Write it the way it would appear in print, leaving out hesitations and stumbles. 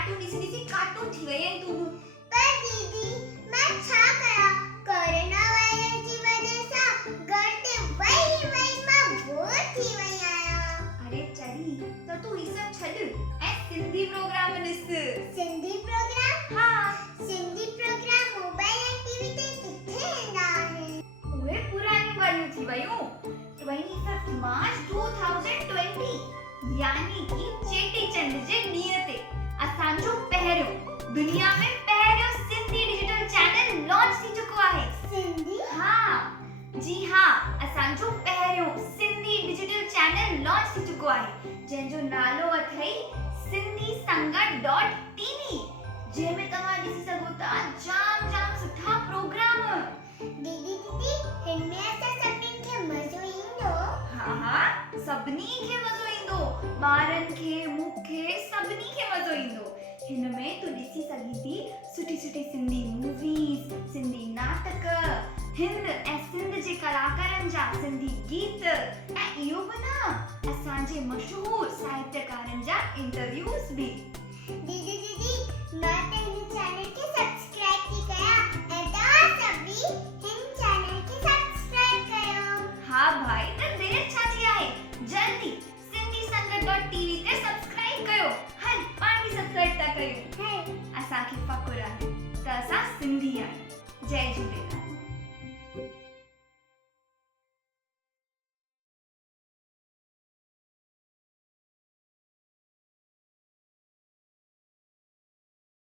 कार्टून ॾिसी कार्टून थी वई आहीं तूं। पर दीदी मैं छा कयां? कोरोना वायरस जी वजह सां घर ते वही मां बोर थी वई आहियां। अरे चरी त तूं ही सब छॾ ऐं सिंधी प्रोग्राम ॾिस। सिंधी प्रोग्राम? हाँ, सिंधी प्रोग्राम मोबाइल ऐं टीवी ते किथे ईंदा आहिनि? उहे पुराणी ॻाल्हियूं थी वयूं। 25 मार्च 2020 यानी कि चेटीचंड जे ॾींहं ते असांजो पहिरियों दुनिया में पहिरियों सिंधी डिजिटल चैनल लॉन्च थी चुको आहे। सिंधी? हाँ, जी हाँ, असांजो पहिरियों सिंधी डिजिटल चैनल लॉन्च थी चुको आहे जंहिंजो नालो अथई सिंधी संगत.tv जंहिंमें तव्हां ॾिसी सघो था जाम सुठा प्रोग्राम। दीदी हिनमें असां सभिनीनि खे मज़ो ईंदो? हाँ, सभिनी खे मज़ो ईंदो। ॿारनि खे, मूंखे, सभिनी खे मज़ो ईंदो। हिनमें तूं ॾिसी सघी थी सुठी सिंधी मूवीज़, सिंधी नाटक, हिंद ऐं सिंध जे कलाकारनि जा सिंधी गीत ऐं इहो बि न असांजे मशहूर साहित्यकारनि जा इंटरव्यूज़ बि।